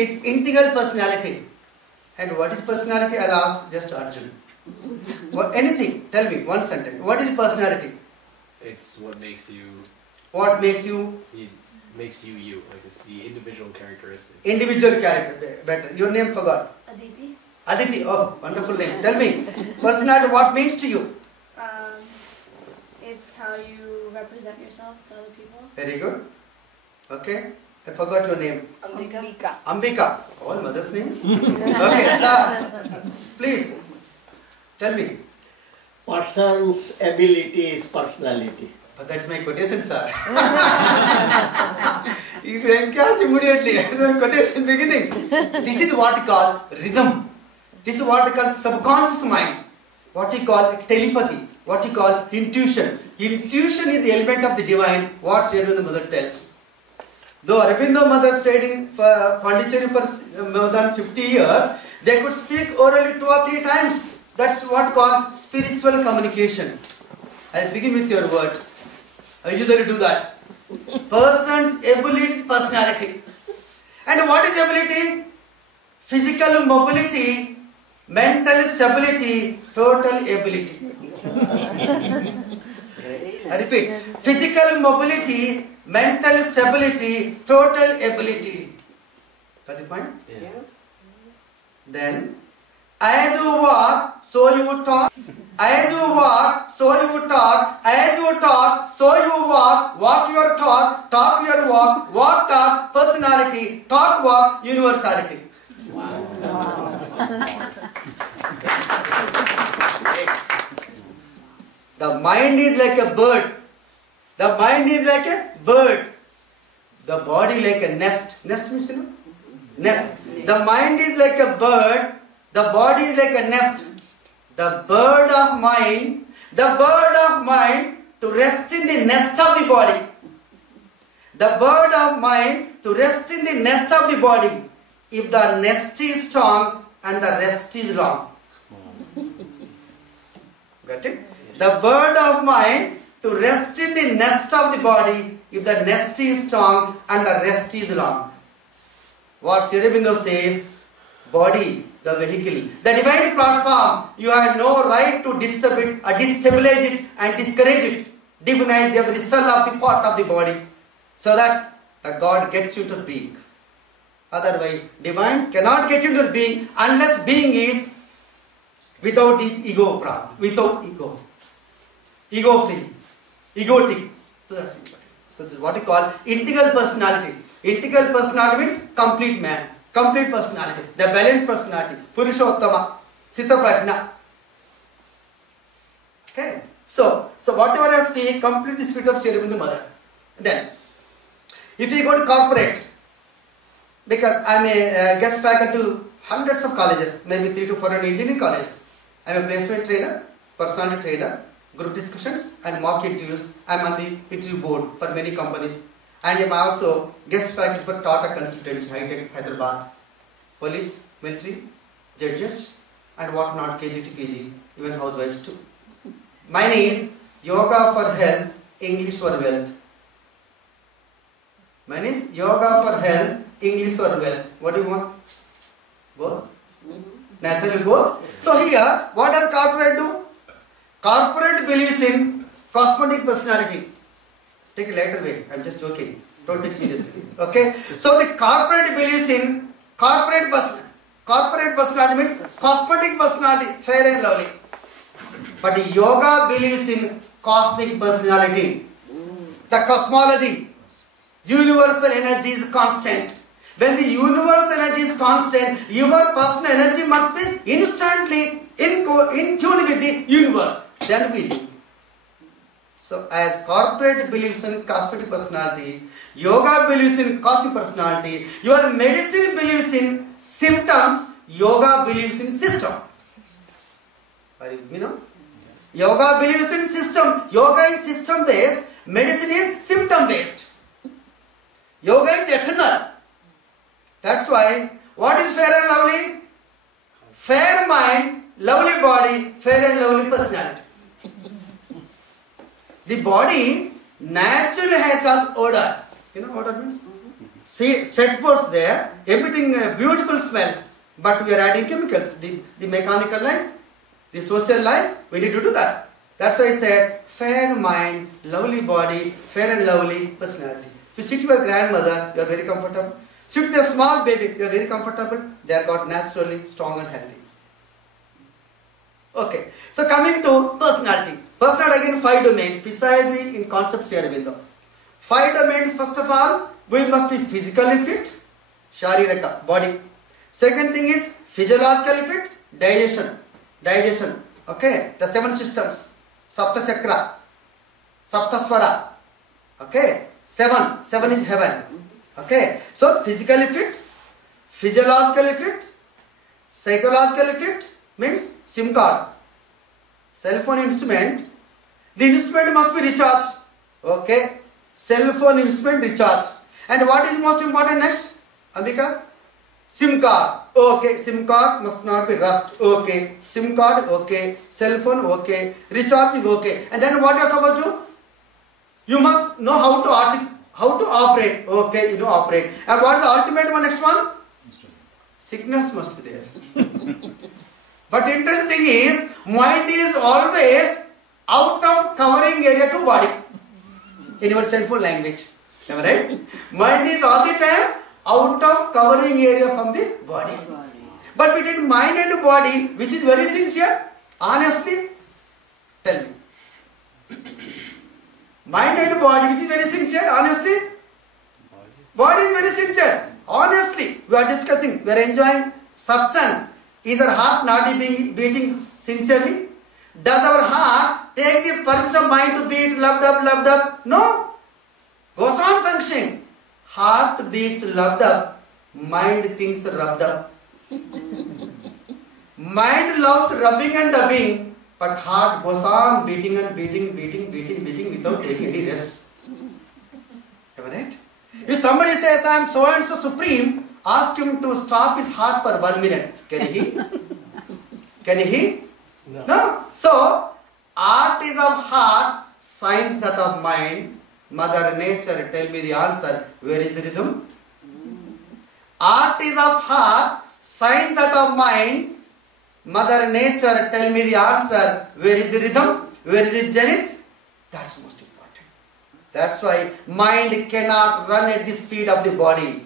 is integral personality. And what is personality? I'll ask just Arjun. Anything, tell me, one sentence. What is personality? It's what makes you... What makes you? It makes you you. Like it's the individual characteristic. Individual character, better. Your name forgot. Aditi. Aditi, oh, wonderful name. Tell me, personality, what means to you? It's how you represent yourself to other people. Very good. Okay, I forgot your name. Ambika. Ambika. All mothers' names? Okay, sir, please, tell me. Person's ability is personality. But that's my quotation, sir. You can catch immediately. That's my quotation beginning. This is what we call rhythm. This is what we call subconscious mind. What we call telepathy. What we call intuition. Intuition is the element of the divine. What Sri Aurobindo Mother tells. Though Aurobindo Mother stayed in Pondicherry for more than 50 years, they could speak orally 2 or 3 times. That's what called spiritual communication. I'll begin with your word. I usually do that. Person's ability is personality. And what is ability? Physical mobility, mental stability, total ability. I repeat. Physical mobility, mental stability, total ability. Got the point? Yeah. Then, as you walk, so you talk. As you walk, so you talk. As you talk, so you walk. Walk your talk, talk your walk. Walk talk, personality. Talk walk, universality. The mind is like a bird. The mind is like a bird. The body like a nest. Nest means, you know? Nest. The mind is like a bird. The body is like a nest. The bird of mind to rest in the nest of the body. The bird of mind to rest in the nest of the body. If the nest is strong and the rest is long. Got it? The bird of mind to rest in the nest of the body if the nest is strong and the rest is long. What Sri Aurobindo says, body, the vehicle, the divine platform, you have no right to disturb it or destabilize it and discourage it. Demonize every cell of the part of the body so that the God gets you to being. Otherwise, divine cannot get you to being unless being is without this ego problem, without ego. Ego free, egotic. So that's it. So this is what we call integral personality. Integral personality means complete man, complete personality, the balanced personality, Purushottama, Sita Prajna. Okay. So whatever I speak, complete the spirit of Sri Aurobindo Mother. Then, if you go to corporate, because I am a guest faculty to hundreds of colleges, maybe 3 to 4 engineering colleges. I am a placement trainer, personality trainer, group discussions and mock interviews. I am on the interview board for many companies. And I am also guest faculty for Tata Consultants, High-Tech, Hyderabad, police, military, judges and what not, KGT, PG, even housewives too. Mine is Yoga for Health, English for Wealth. Mine is Yoga for Health, English for Wealth. What do you want? Both? Naturally both. So here, what does corporate do? Corporate believes in cosmetic personality. Take it lighter way. I'm just joking. Don't take seriously. Okay? So the corporate believes in corporate personality means cosmetic personality, fair and lovely. But the yoga believes in cosmic personality. The cosmology. Universal energy is constant. When the universal energy is constant, your personal energy must be instantly in tune with the universe. Then we live. So as corporate believes in cosmetic personality, yoga believes in cosmic personality, your medicine believes in symptoms, yoga believes in system. Are you with me now? Yes. Yoga believes in system. Yoga is system based, medicine is symptom based. Yoga is eternal. That's why, what is fair and lovely? Fair mind, lovely body, fair and lovely personality. The body naturally has got odor. You know what odor means? Sweat pores there, everything beautiful smell, but we are adding chemicals. The mechanical life, the social life, we need to do that. That's why I said, fair mind, lovely body, fair and lovely personality. If you sit with your grandmother, you are very comfortable. Sit with a small baby, you are very comfortable. They are got naturally strong and healthy. Okay, so coming to personality. Personality again 5 domains, precisely in concept Sri Aurobindo. 5 domains, first of all, we must be physically fit, shariraka, body. Second thing is physiologically fit, digestion. Okay, the 7 systems, Sapta Chakra, Sapta Swara. Okay, 7 is heaven. Okay, so physically fit, physiologically fit, psychologically fit means SIM card, cell phone instrument. The instrument must be recharged. Okay, cell phone instrument recharged. And what is most important next, Ambika? SIM card. Okay, SIM card must not be rust. Okay, SIM card. Okay, cell phone. Okay, recharging. Okay, and then what you are supposed to do? You must know how to operate. Okay, you know operate. And what is the ultimate one? Next one? Signals must be there. But interesting is, mind is always out of covering area to body. In your cell phone language. Am I right? Mind is all the time out of covering area from the body. But between mind and body, which is very sincere, honestly, tell me. Mind and body, which is very sincere, honestly? Body is very sincere. Honestly, we are discussing, we are enjoying satsang. Is our heart not beating sincerely? Does our heart take the pulse of mind to beat loved up? No. Goes on functioning. Heart beats loved up. Mind thinks rubbed up. Mind loves rubbing and dubbing, but heart goes on beating without taking any rest. Am I right? If somebody says, I am so and so supreme, ask him to stop his heart for 1 minute. Can he? Can he? No. So, art is of heart, science that of mind. Mother Nature, tell me the answer. Where is the rhythm? Art is of heart, science that of mind. Mother Nature, tell me the answer. Where is the rhythm? Where is the zenith? That's most important. That's why mind cannot run at the speed of the body.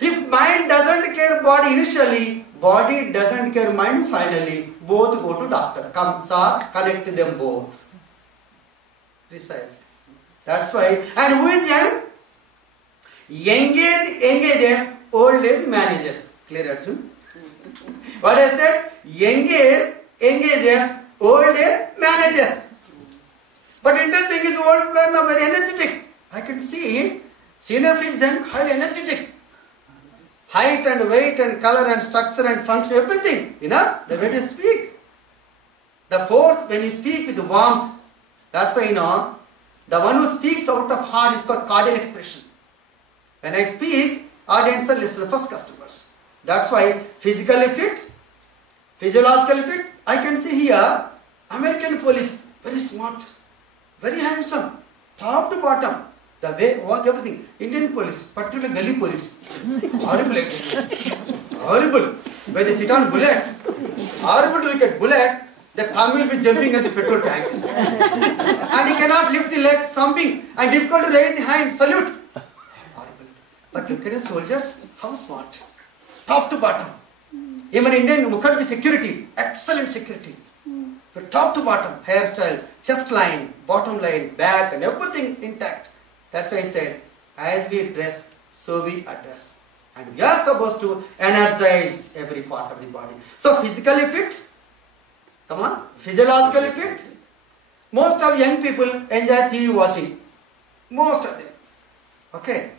If mind doesn't care body initially, body doesn't care mind finally, both go to doctor. Come, sir, connect them both. Precisely. That's why. And who is young? Young age engages, old age manages. Clear, Arjun? What I said? Young age engages, old age manages. But interesting is old men are very energetic. I can see senior citizen highly energetic. Height and weight and color and structure and function, everything. You know, the way to speak. The force when you speak with warmth. That's why, you know, the one who speaks out of heart is called cordial expression. When I speak, audience are listeners, first customers. That's why physically fit, physiologically fit. I can see here, American police, very smart, very handsome, top to bottom. The way, walk, everything. Indian police, particularly Gully police. Horrible. Horrible. When they sit on bullet, horrible to look at bullet, the thumb will be jumping at the petrol tank. And he cannot lift the leg, something, and difficult to raise the hand, salute. Horrible. But look at the soldiers, how smart. Top to bottom. Even Indian Mukherjee security, excellent security. From top to bottom, hairstyle, chest line, bottom line, back, and everything intact. That's why I said, as we dress, so we address. And we are supposed to energize every part of the body. So physically fit, come on, physiologically fit. Most of young people enjoy TV watching. Most of them. Okay.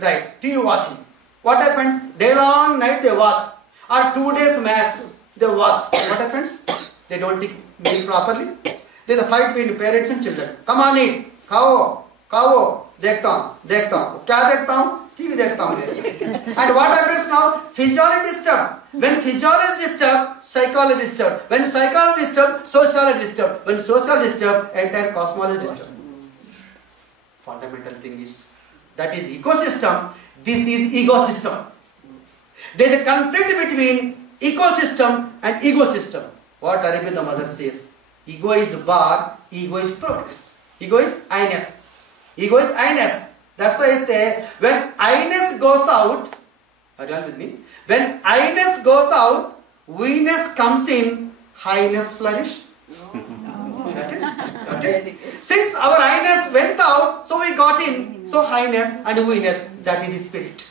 Right, TV watching. What happens? Day long, night they watch. Or 2 days match, they watch. What happens? They don't take meal properly. There's a fight between parents and children. Come on, eat. Khao. देखता हूँ क्या देखता हूँ TV देखता हूँ and what happens now physiology disturbed when physiology disturbed psychology disturbed when psychology disturbed sociology disturbed when sociology disturbed entire cosmology disturbed fundamental thing is that is ecosystem This is ecosystem. There is a conflict between ecosystem and ecosystem. What Aurobindo Mother says. Ego is bar, ego is progress. Ego is I-ness. Ego is I-ness. That's why I say, when I-ness goes out, are you all with me? When I-ness goes out, we-ness comes in, highness flourish. Got it? Got it? Since our I-ness went out, so we got in. So highness and we-ness, that is the spirit.